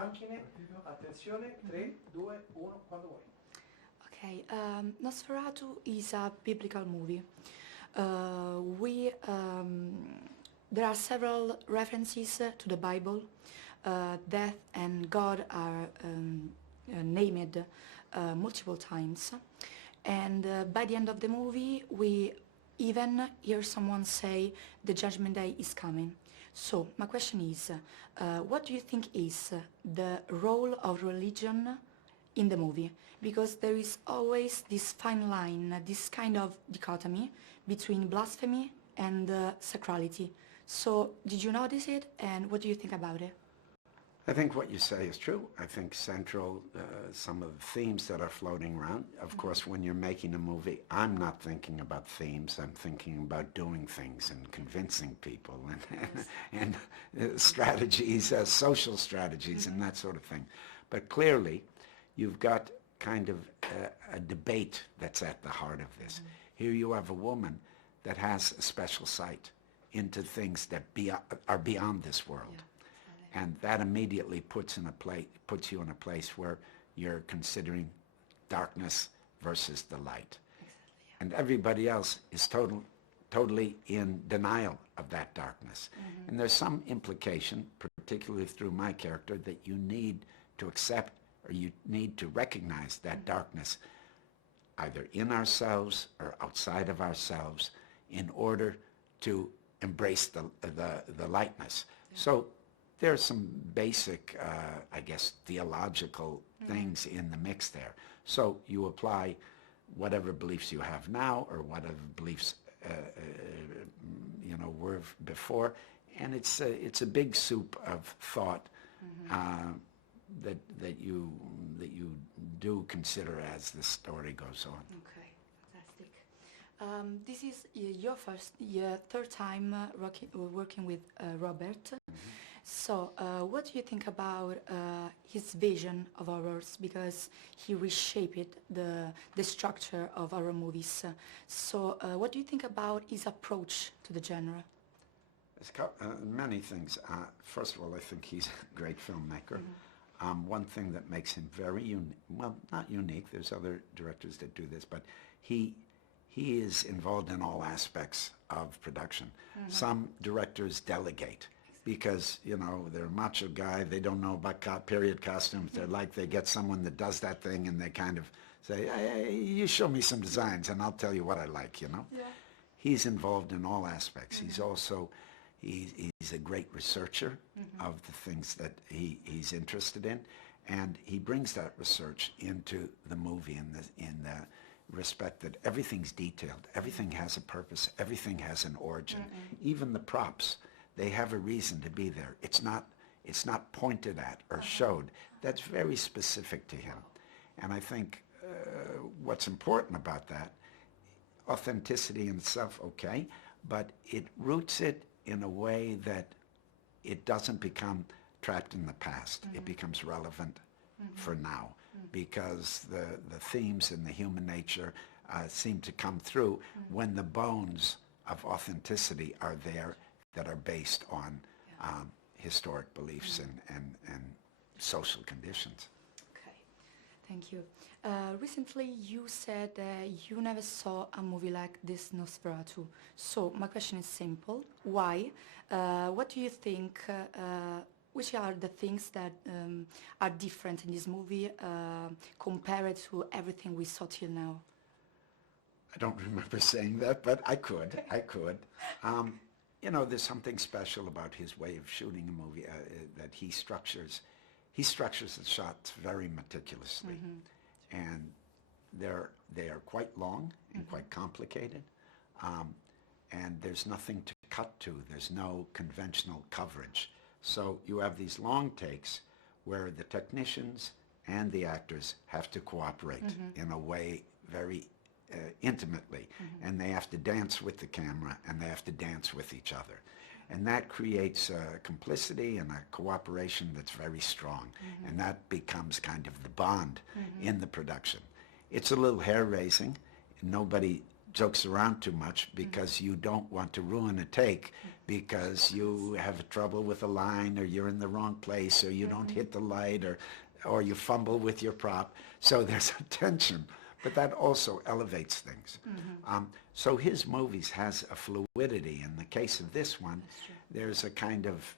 macchine, attenzione, 3, 2, 1, quando vuoi. Okay, Nosferatu is a biblical movie. There are several references to the Bible. Death and God are named multiple times. And by the end of the movie, we even hear someone say the judgment day is coming. So my question is, what do you think is the role of religion in the movie? Because there is always this fine line, this kind of dichotomy between blasphemy and sacrality. So did you notice it, and what do you think about it? I think what you say is true. I think central, some of the themes that are floating around, of course, when you're making a movie, I'm not thinking about themes, I'm thinking about doing things and convincing people and strategies, social strategies and that sort of thing. But clearly, you've got kind of a debate that's at the heart of this. Here you have a woman that has a special sight into things that are beyond this world. Yeah. And that immediately puts you in a place where you're considering darkness versus the light. Exactly, yeah. And everybody else is totally in denial of that darkness. And there's some implication, particularly through my character, that you need to accept or you need to recognize that darkness either in ourselves or outside of ourselves in order to embrace the lightness. Yeah. So there are some basic, I guess, theological things in the mix there. So you apply whatever beliefs you have now or whatever beliefs were before, and it's a big soup of thought that you do consider as the story goes on. Okay, fantastic. This is your third time working with Robert. So, what do you think about his vision of horrors? Because he reshaped the structure of horror movies. So, what do you think about his approach to the genre? Many things. First of all, I think he's a great filmmaker. One thing that makes him very unique, well, not unique, there's other directors that do this, but he is involved in all aspects of production. Some directors delegate. Because, they're a macho guy, they don't know about period costumes, they get someone that does that thing and they kind of say, hey, you show me some designs and I'll tell you what I like, Yeah. He's involved in all aspects. He's also, he's a great researcher of the things that he's interested in, and he brings that research into the movie in the respect that everything's detailed, everything has a purpose, everything has an origin, even the props. They have a reason to be there. It's not pointed at or showed. That's very specific to him. And I think what's important about that, authenticity in itself, okay, but it roots it in a way that it doesn't become trapped in the past. It becomes relevant for now, because the themes in the human nature seem to come through when the bones of authenticity are there, that are based on historic beliefs and social conditions. Okay, thank you. Recently you said that you never saw a movie like this, Nosferatu. So my question is simple. Why? What do you think, which are the things that are different in this movie compared to everything we saw till now? I don't remember saying that, but I could. There's something special about his way of shooting a movie, that he structures the shots very meticulously. And they are quite long and quite complicated. And there's nothing to cut to. There's no conventional coverage. So you have these long takes where the technicians and the actors have to cooperate in a way very intimately, and they have to dance with the camera and they have to dance with each other, and that creates a complicity and a cooperation that's very strong, and that becomes kind of the bond in the production. It's a little hair-raising. Nobody jokes around too much because you don't want to ruin a take because you have trouble with a line or you're in the wrong place or you don't hit the light or you fumble with your prop. So there's a tension, but that also elevates things. So his movies has a fluidity. In the case of this one, there's a kind of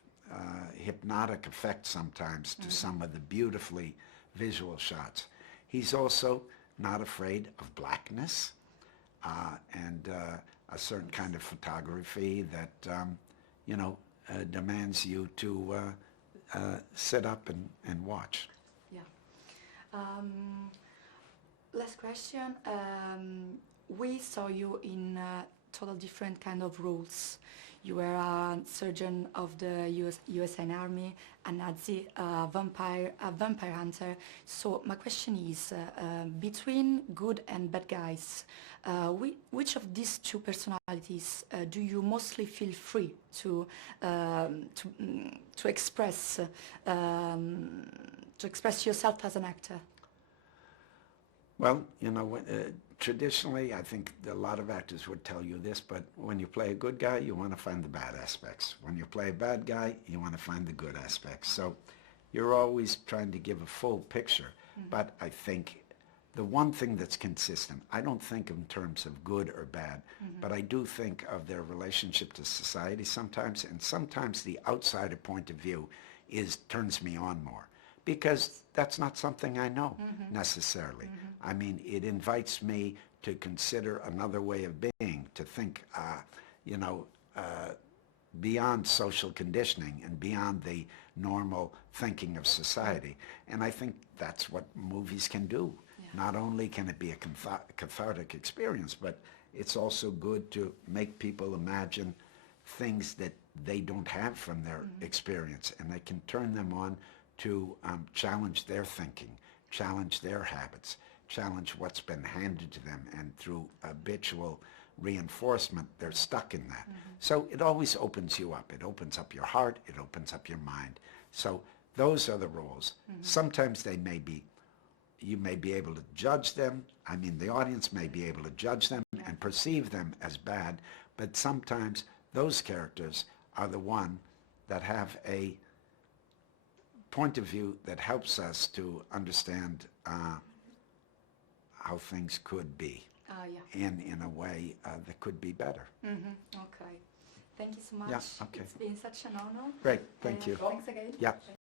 hypnotic effect sometimes to some of the beautifully visual shots. He's also not afraid of blackness and a certain kind of photography that, you know, demands you to sit up and watch. Yeah. Last question. We saw you in total different kind of roles. You were a surgeon of the US Army, a Nazi, a vampire hunter. So my question is, between good and bad guys, which of these two personalities do you mostly feel free to express yourself as an actor? Well, you know, traditionally, I think a lot of actors would tell you this, but when you play a good guy, you want to find the bad aspects. When you play a bad guy, you want to find the good aspects. So you're always trying to give a full picture. But I think the one thing that's consistent, I don't think in terms of good or bad, but I do think of their relationship to society sometimes, and sometimes the outsider point of view turns me on more. Because that's not something I know necessarily. I mean, it invites me to consider another way of being, to think, you know, beyond social conditioning and beyond the normal thinking of society. And I think that's what movies can do. Yeah. Not only can it be a cathartic experience, but it's also good to make people imagine things that they don't have from their experience, and they can turn them on to challenge their thinking, challenge their habits, challenge what's been handed to them, and through habitual reinforcement, they're stuck in that. So it always opens you up. It opens up your heart. It opens up your mind. So those are the roles. Sometimes they may be, you may be able to judge them. I mean, the audience may be able to judge them and perceive them as bad, but sometimes those characters are the one that have a point of view that helps us to understand how things could be in a way that could be better. Okay. Thank you so much. Yeah, okay. It's been such an honor. Great, thank you. Thanks again. Yeah.